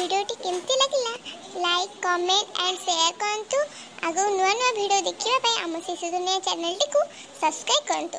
वीडियोटी केमती लगिला like comment and share करंतु। आगो नुआ नुआ वीडियो देखिबा पई आम शिशु दुनिया चैनल टी को सब्सक्राइब करंतु।